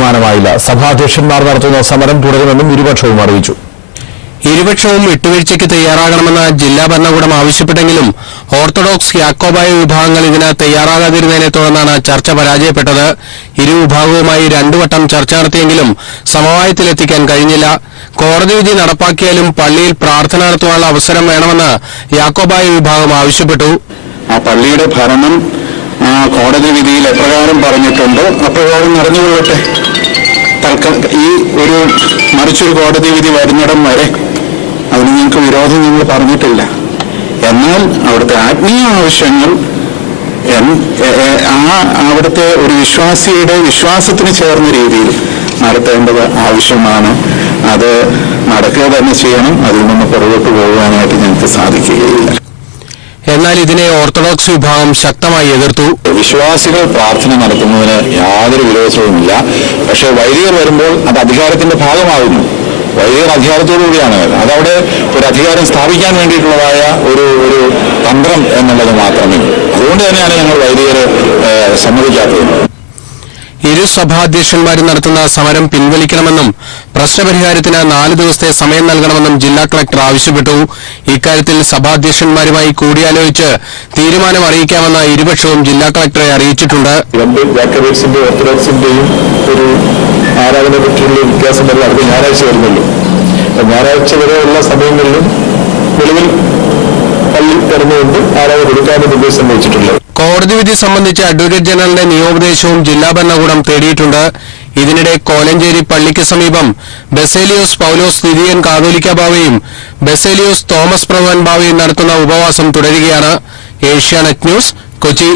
തീരുമാനമായില്ല. സഭാധ്യക്ഷന്മാർ നടത്തുന്ന സമരം തുടരുമെന്നും ഇരുപക്ഷവും അറിയിച്ചു. ഇരുപക്ഷവും വിട്ടുവീഴ്ചയ്ക്ക് തയ്യാറാകണമെന്ന് ജില്ലാ ഭരണകൂടം ആവശ്യപ്പെട്ടെങ്കിലും ഓർത്തഡോക്സ് യാക്കോബായ വിഭാഗങ്ങൾ ഇതിന് തയ്യാറാകാതിരുന്നതിനെ തുടർന്നാണ് ചർച്ച പരാജയപ്പെട്ടത്. ഇരുവിഭാഗവുമായി 2 വട്ടം ചർച്ച നടത്തിയെങ്കിലും സമവായത്തിലെത്തിക്കാൻ കഴിഞ്ഞില്ല. കോടതി വിധി നടപ്പാക്കിയാലും പള്ളിയിൽ പ്രാർത്ഥന നടത്തുവാനുള്ള അവസരം വേണമെന്ന് യാക്കോബായ വിഭാഗം ആവശ്യപ്പെട്ടു. ആ പള്ളിയുടെ ഭരണം കോടതി വിധിയിൽ എപ്രകാരം പറഞ്ഞിട്ടുണ്ടോ അപ്രകാരം നടന്നുകൊള്ളട്ടെ. ഈ മറിച്ചൊരു കോടതി വിധി വരുന്നിടം വരെ അതിന് ഞങ്ങൾക്ക് വിരോധം ഞങ്ങൾ പറഞ്ഞിട്ടില്ല. എന്നാൽ അവിടുത്തെ ആത്മീയ ആവശ്യങ്ങൾ അവിടുത്തെ ഒരു വിശ്വാസിയുടെ വിശ്വാസത്തിന് ചേർന്ന രീതിയിൽ നടത്തേണ്ടത് ആവശ്യമാണ്. അത് നടക്കുക തന്നെ ചെയ്യണം. അതിൽ നിന്ന് പുറകോട്ട് പോകുവാനായിട്ട് ഞങ്ങൾക്ക് സാധിക്കുകയില്ല. എന്നാൽ ഇതിനെ ഓർത്തഡോക്സ് വിഭാഗം ശക്തമായി എതിർത്തു. വിശ്വാസികൾ പ്രാർത്ഥന നടത്തുന്നതിന് യാതൊരു വിരോധവുമില്ല. പക്ഷെ വൈദികർ വരുമ്പോൾ അത് അധികാരത്തിന്റെ ഭാഗമാകുന്നു. വൈദികർ അധികാരത്തോടുകൂടിയാണ് അതവിടെ ഒരു അധികാരം സ്ഥാപിക്കാൻ വേണ്ടിയിട്ടുള്ളതായ ഒരു തന്ത്രം എന്നുള്ളത് മാത്രമേ. അതുകൊണ്ട് തന്നെയാണ് ഞങ്ങൾ വൈദികരെ സമ്മതിക്കാത്തത്. ഇരു സഭാധ്യക്ഷന്മാരും നടത്തുന്ന സമരം പിൻവലിക്കണമെന്നും പ്രശ്നപരിഹാരത്തിന് 4 ദിവസത്തെ സമയം നൽകണമെന്നും ജില്ലാ കളക്ടർ ആവശ്യപ്പെട്ടു. ഇക്കാര്യത്തിൽ സഭാധ്യക്ഷന്മാരുമായി കൂടിയാലോചിച്ച് തീരുമാനം അറിയിക്കാമെന്ന് ഇരുപക്ഷവും ജില്ലാ കളക്ടറെ അറിയിച്ചിട്ടുണ്ട്. ജാക്കബൈറ്റ്സിന്റെയും ഓർത്തഡോക്സിന്റെയും ഒരു ആരാധന പറ്റിയുള്ള വ്യത്യാസം വരെ അത് ഞായറാഴ്ച വരുന്നുള്ളൂ. ഞായറാഴ്ച വരെയുള്ള സമയങ്ങളിലും നിലവിൽ പള്ളി തുറന്നുകൊണ്ട് ആരാധന കൊടുക്കാനും നിർദ്ദേശം വഹിച്ചിട്ടുള്ളത്. കോടതി വിധി സംബന്ധിച്ച് അഡ്വക്കേറ്റ് ജനറലിന്റെ നിയമോപദേശവും ജില്ലാ ഭരണകൂടം തേടിയിട്ടുണ്ട്. ഇതിനിടെ കോലഞ്ചേരി പള്ളിക്ക് സമീപം ബസേലിയോസ് പൌലോസ് ദിദിയൻ കാതോലിക്ക ബാവയും ബസേലിയോസ് തോമസ് പ്രഭവൻ ബാവയും നടത്തുന്ന ഉപവാസം തുടരുകയാണ്. ഏഷ്യാനെറ്റ് ന്യൂസ്, കൊച്ചി.